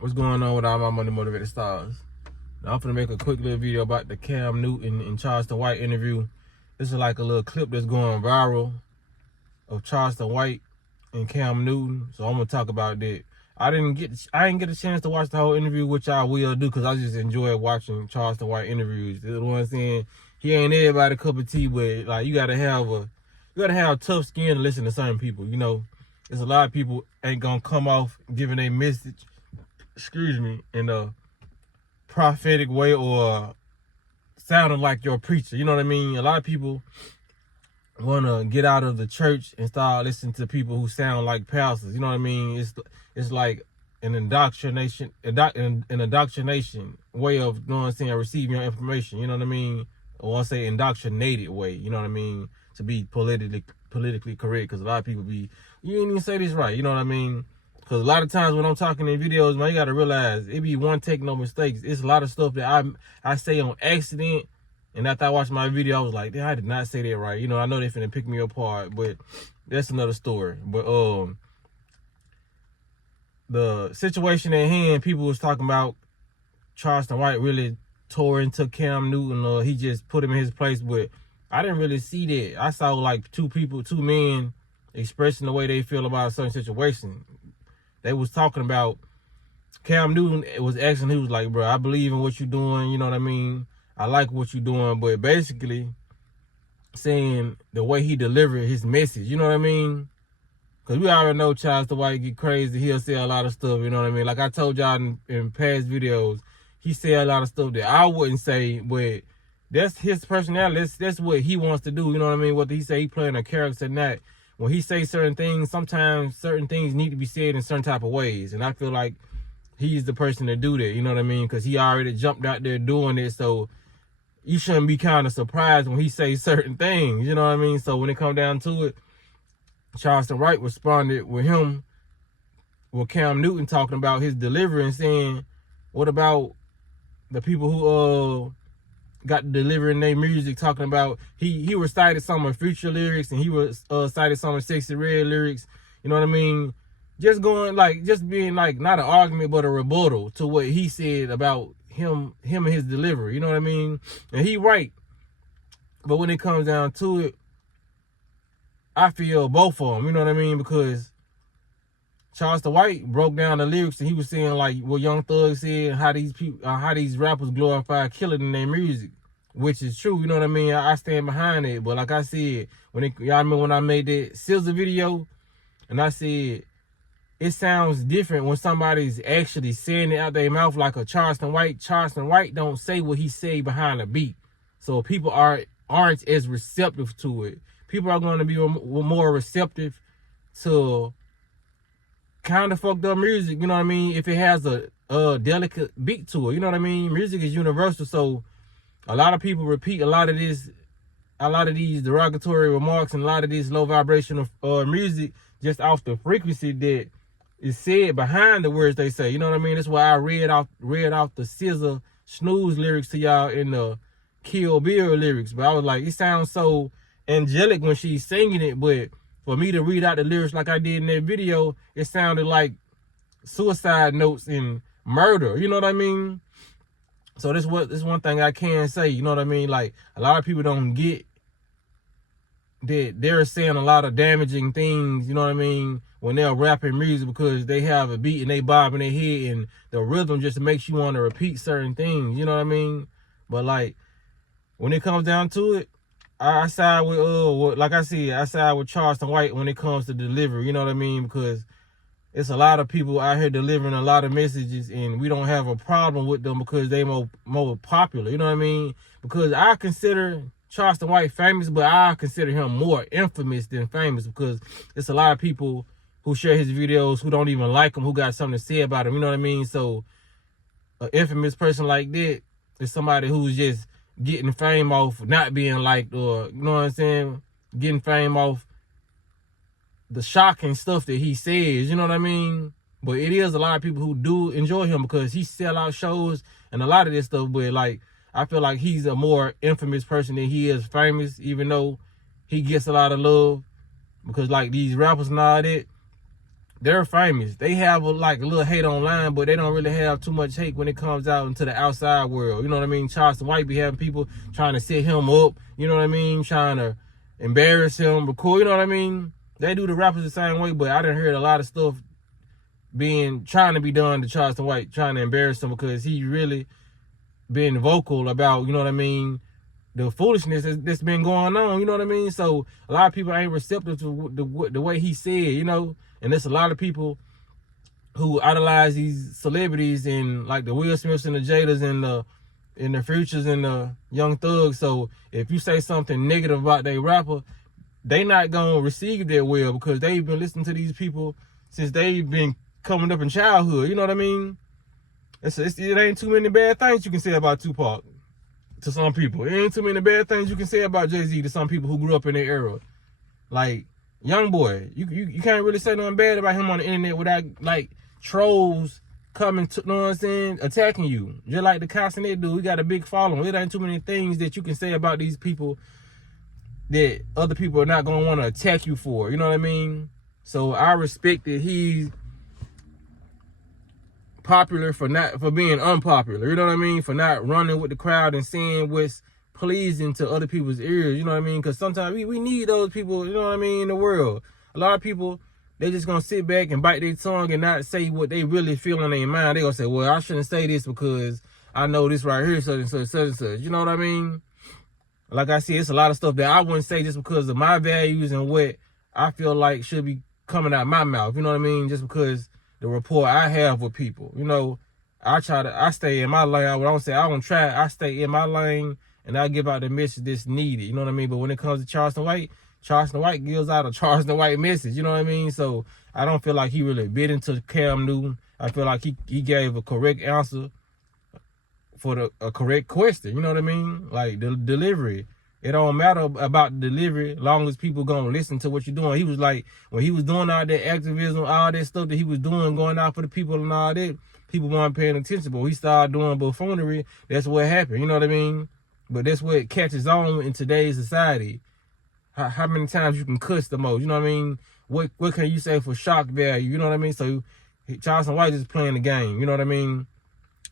What's going on with all my money motivated stars? Now I'm gonna make a quick little video about the Cam Newton and Charleston White interview. This is like a little clip that's going viral of Charleston White and Cam Newton. So I'm gonna talk about that. I didn't get a chance to watch the whole interview, which I will do because I just enjoy watching Charleston White interviews. You know what I'm saying? He ain't everybody's cup of tea, but like you gotta have tough skin to listen to certain people. You know, there's a lot of people ain't gonna come off giving a message, in a prophetic way or sounding like your preacher. You know what I mean? A lot of people want to get out of the church and start listening to people who sound like pastors. You know what I mean? It's like an indoctrination way of, you know what I'm saying, receiving your information. You know what I mean? Or I say indoctrinated way. You know what I mean? To be politically correct, because a lot of people you ain't even say this right. You know what I mean? Because a lot of times when I'm talking in videos, man, you got to realize it be one take, no mistakes. It's a lot of stuff that I say on accident. And after I watched my video, I was like, I did not say that right. You know, I know they finna pick me apart, but that's another story. But the situation at hand, people was talking about Charleston White really tore into Cam Newton, or he just put him in his place. But I didn't really see that. I saw like two men expressing the way they feel about a certain situation. They was talking about Cam Newton. It was asking, he was like, bro, I believe in what you're doing. You know what I mean? I like what you're doing. But basically saying the way he delivered his message, you know what I mean? Because we already know Charleston White get crazy. He'll say a lot of stuff, you know what I mean? Like I told y'all in past videos, he say a lot of stuff that I wouldn't say, but that's his personality. That's what he wants to do, you know what I mean? Whether he say he playing a character or not. When he say certain things, sometimes certain things need to be said in certain type of ways. And I feel like he's the person to do that, you know what I mean? Because he already jumped out there doing it. So you shouldn't be kind of surprised when he say certain things, you know what I mean? So when it come down to it, Charleston White responded with Cam Newton talking about his delivery and saying, what about the people who got delivering their music, talking about he recited some of Future lyrics and he was cited some of Sexy Red lyrics, you know what I mean? Just being like not an argument but a rebuttal to what he said about him and his delivery, you know what I mean? And he right. But when it comes down to it, I feel both of them, you know what I mean? Because Charleston White broke down the lyrics and he was saying like what Young Thug said, how these rappers glorify killing in their music, which is true, you know what I mean? I stand behind it. But like I said, y'all remember when I made that SZA video, and I said it sounds different when somebody's actually saying it out their mouth like a Charleston White. Charleston White don't say what he say behind the beat, so people aren't as receptive to it. People are going to be more receptive to kind of fucked up music, you know what I mean, if it has a delicate beat to it, you know what I mean? Music is universal, so a lot of people repeat a lot of these derogatory remarks and a lot of this low vibrational music just off the frequency that is said behind the words they say, you know what I mean? That's why I read off the SZA Snooze lyrics to y'all in the Kill Bill lyrics, but I was like, it sounds so angelic when she's singing it, but for me to read out the lyrics like I did in that video, it sounded like suicide notes and murder, you know what I mean? So this one thing I can say, you know what I mean? Like, a lot of people don't get that they're saying a lot of damaging things, you know what I mean, when they're rapping music, because they have a beat and they bob in their head and the rhythm just makes you want to repeat certain things, you know what I mean? But like, when it comes down to it, I side with like I said, I side with Charleston White when it comes to delivery, you know what I mean? Because it's a lot of people out here delivering a lot of messages and we don't have a problem with them because they more popular, you know what I mean? Because I consider Charleston White famous, but I consider him more infamous than famous, because it's a lot of people who share his videos who don't even like him, who got something to say about him, you know what I mean? So an infamous person like that is somebody who's just getting fame off not being liked, or, you know what I'm saying, getting fame off the shocking stuff that he says, you know what I mean? But it is a lot of people who do enjoy him because he sell out shows and a lot of this stuff, but like, I feel like he's a more infamous person than he is famous, even though he gets a lot of love, because like these rappers and all that, they're famous. They have like a little hate online, but they don't really have too much hate when it comes out into the outside world. You know what I mean? Charleston White be having people trying to set him up. You know what I mean? Trying to embarrass him, record. You know what I mean? They do the rappers the same way, but I done heard a lot of stuff trying to be done to Charleston White, trying to embarrass him because he really been vocal about, you know what I mean, the foolishness that's been going on, you know what I mean? So a lot of people ain't receptive to the way he said, you know, and there's a lot of people who idolize these celebrities and like the Will Smiths and the Jadas and the Futures and the Young Thugs. So if you say something negative about their rapper, they not gonna receive that well because they've been listening to these people since they've been coming up in childhood, you know what I mean? It ain't too many bad things you can say about Tupac to some people. It ain't too many bad things you can say about Jay-Z to some people who grew up in that era. Like, Young Boy, you can't really say nothing bad about him on the internet without, like, trolls coming, to, you know what I'm saying, attacking you. Just like the Castanet dude, he got a big following. It ain't too many things that you can say about these people that other people are not going to want to attack you for. You know what I mean? So I respect that he's popular for being unpopular, you know what I mean? For not running with the crowd and saying what's pleasing to other people's ears, you know what I mean? Because sometimes we need those people, you know what I mean, in the world. A lot of people, they just gonna sit back and bite their tongue and not say what they really feel in their mind. They gonna say, well, I shouldn't say this because I know this right here, such and such, such and such. You know what I mean? Like I said, it's a lot of stuff that I wouldn't say just because of my values and what I feel like should be coming out my mouth, you know what I mean? Just because the rapport I have with people, you know, I stay in my lane. I stay in my lane and I give out the message that's needed, you know what I mean? But when it comes to Charleston White gives out a Charleston White message, you know what I mean? So I don't feel like he really bit into Cam Newton. I feel like he gave a correct answer for a correct question, you know what I mean? Like the delivery. It don't matter about the delivery as long as people gonna listen to what you're doing. He was like, when he was doing all that activism, all that stuff that he was doing, going out for the people and all that, people weren't paying attention. But when he started doing buffoonery, that's what happened, you know what I mean? But that's what catches on in today's society. How many times you can cuss the most, you know what I mean? What can you say for shock value, you know what I mean? So Charleston White is playing the game, you know what I mean?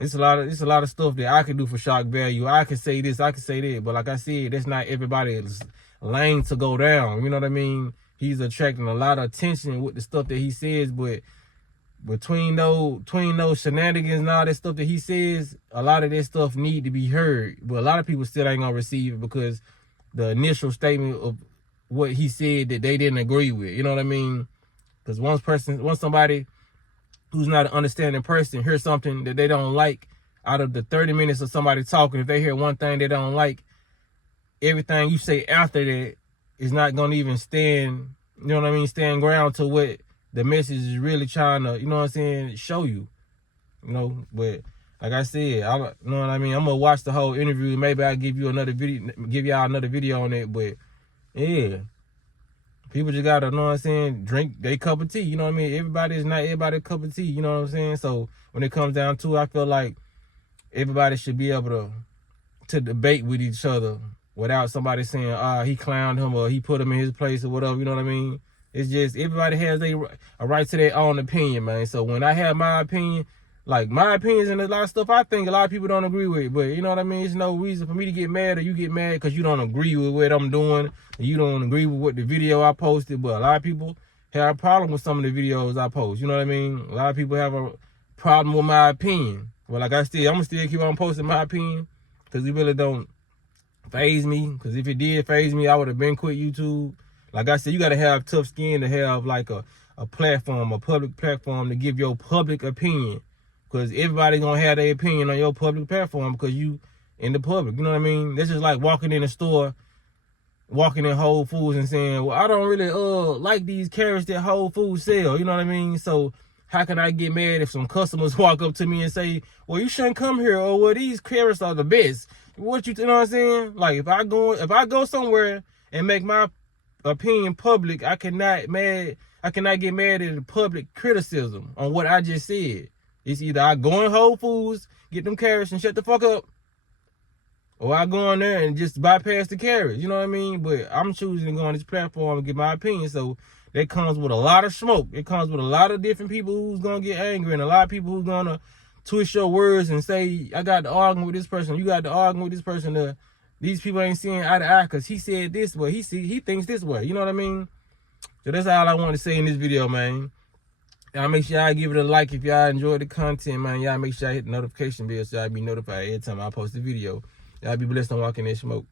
It's a lot of stuff that I can do for shock value. I can say this, I can say that, but like I said, that's not everybody's lane to go down. You know what I mean? He's attracting a lot of attention with the stuff that he says, but between those shenanigans and all that stuff that he says, a lot of that stuff need to be heard. But a lot of people still ain't gonna receive it because the initial statement of what he said that they didn't agree with. You know what I mean? Because once somebody who's not an understanding person hear something that they don't like, out of the 30 minutes of somebody talking, if they hear one thing they don't like, everything you say after that is not going to even stand, you know what I mean, stand ground to what the message is really trying to, you know what I'm saying, show you, you know. But like I said, you know what I mean, I'm going to watch the whole interview. Maybe I'll give y'all another video on it, but yeah. People just gotta, you know what I'm saying, drink their cup of tea, you know what I mean? Everybody is not everybody's cup of tea, you know what I'm saying? So when it comes down to it, I feel like everybody should be able to debate with each other without somebody saying, he clowned him or he put him in his place or whatever, you know what I mean? It's just, everybody has a right to their own opinion, man. So when I have my opinion, like my opinions and a lot of stuff I think a lot of people don't agree with, but you know what I mean? There's no reason for me to get mad or you get mad because you don't agree with what I'm doing and you don't agree with what the video I posted. But a lot of people have a problem with some of the videos I post, you know what I mean? A lot of people have a problem with my opinion. Well, like I'm gonna still keep on posting my opinion because it really don't faze me. Because if it did faze me, I would have been quit YouTube. Like I said, you gotta have tough skin to have like a platform, a public platform to give your public opinion. Because everybody gonna have their opinion on your public platform because you in the public, you know what I mean? That's just like walking in a store, walking in Whole Foods and saying, well, I don't really like these carrots that Whole Foods sell, you know what I mean? So how can I get mad if some customers walk up to me and say, well, you shouldn't come here, or well, these carrots are the best? You know what I'm saying? Like if I go somewhere and make my opinion public, I cannot get mad at the public criticism on what I just said. It's either I go in Whole Foods, get them carrots and shut the fuck up, or I go in there and just bypass the carrots, you know what I mean? But I'm choosing to go on this platform and get my opinion. So that comes with a lot of smoke. It comes with a lot of different people who's gonna get angry, and a lot of people who's gonna twist your words and say, I got to argue with this person, you got to argue with this person. These people ain't seeing eye to eye because he said this way, he thinks this way. You know what I mean? So that's all I want to say in this video, man. Y'all make sure y'all give it a like if y'all enjoyed the content, man. Y'all make sure y'all hit the notification bell so y'all be notified every time I post a video. Y'all be blessed and walk in that smoke.